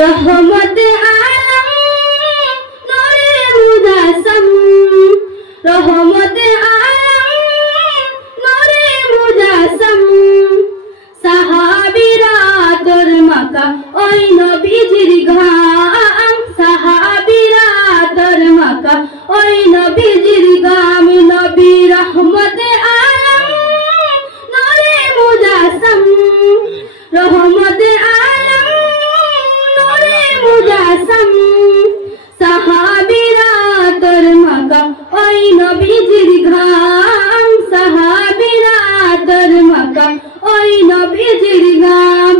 रहमत आलम नूरे मुजासम रहमत आलम नूरे मुजासम साहाबीरा তোর মাকা ওই নবীজির ঘাম সাহাবীরা তোর মাকা ওই নবীজির ঘাম নবী রহমত আলম নূরে মুজাসম रहमत आलम नूरे मुजासम साहाबीरा তোর মাকা ওই নবীজির ঘাম সাহাবীরা তোর মাকা ওই নবীজির ঘাম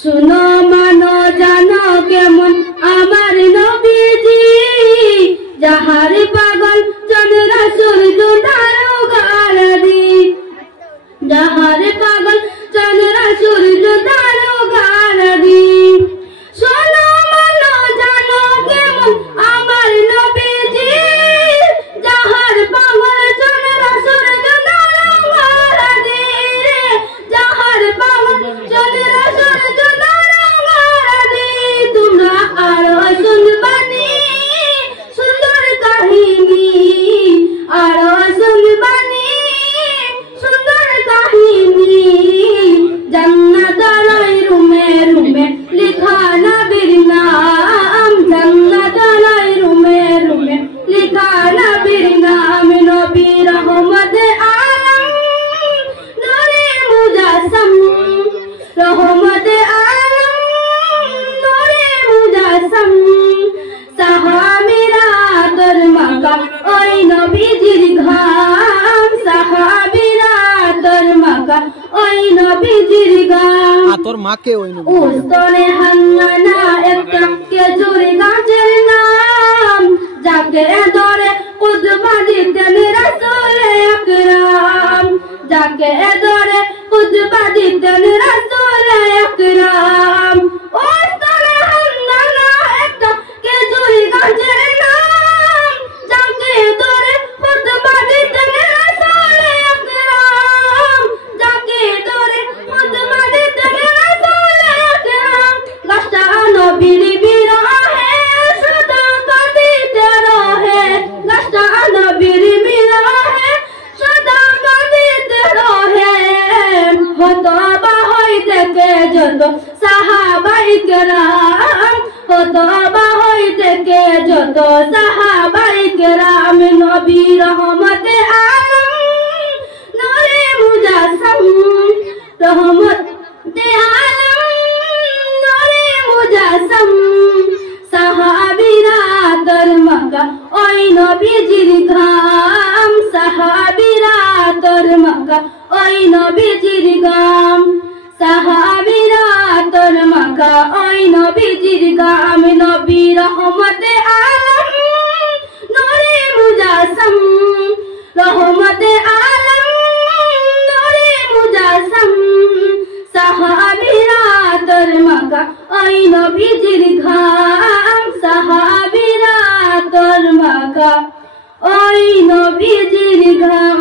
শুনো মানো জানো কেমন আমার নবীজি যাহার পাগল চন্দ্র সূর্য তারকারাদি যাহার পাগল চন্দ্র সূর্য তারকারাদি শোনো মানো জানো কেমন আমার নবীজি যাহার পাগল চন্দ্র সূর্য তারকারাদি যাহার পাগল চন্দ্র সূর্য তারকারাদি তোমরা আরো শুনবানি সুন্দর কাহিনী আরো শুনবানি সুন্দর কাহিনী জান্নাতের রুমে রুমে লেখা নবীর নাম জান্নাতের রুমে রুমে লেখা নবীর নাম নবী রহমত আলম নূরে মুজাসম रहमत आलम नूरे मुजासम साहाबीरा তোর মাকা ওই নবীজির ঘাম সাহাবীরা তোর মাকা ওই নবীজির ঘাম তোর মাকে ওই নবী উস্তনে হান্নানা একটা খেজুর গাছের নাম যাকে ধরে কুতবা দিতেন রাসূল আকরাম যাকে ধরে কুতবা দিতেন রাসূল আকরাম উস্তনে হান্নানা একটা খেজুর গাছের নাম যাকে ধরে কুতবা দিতেন রাসূল আকরাম যাকে ধরে কুতবা দিতেন রাসূল আকরাম গাছটা নবীর বিরহে সদা কাঁদিতে রহে গাছটা নবীর বিরহে সদা কাঁদিতে রহে হতবা হইতে কে যত সাহাবায়ে কেরাম হতবা হইতে কে যত সাহাবায়ে কেরাম নবী রহমত আলম নূরে মুজাসম रहमत आलम नूरे मुजासम साहाबीरा তোর মাকা ওই নবীজির ঘাম সাহাবীরা তোর মাকা ওই নবীজির ঘাম সাহাবীরা তোর মাকা ওই নবীজির ঘাম নবী রহমত আলম নূরে মুজাসম रहमत आलम नूरे मुजासम साहाबीरा তোর মাকা ওই নবীজির ঘাম সাহাবীরা তোর মাকা ওই নবীজির ঘাম।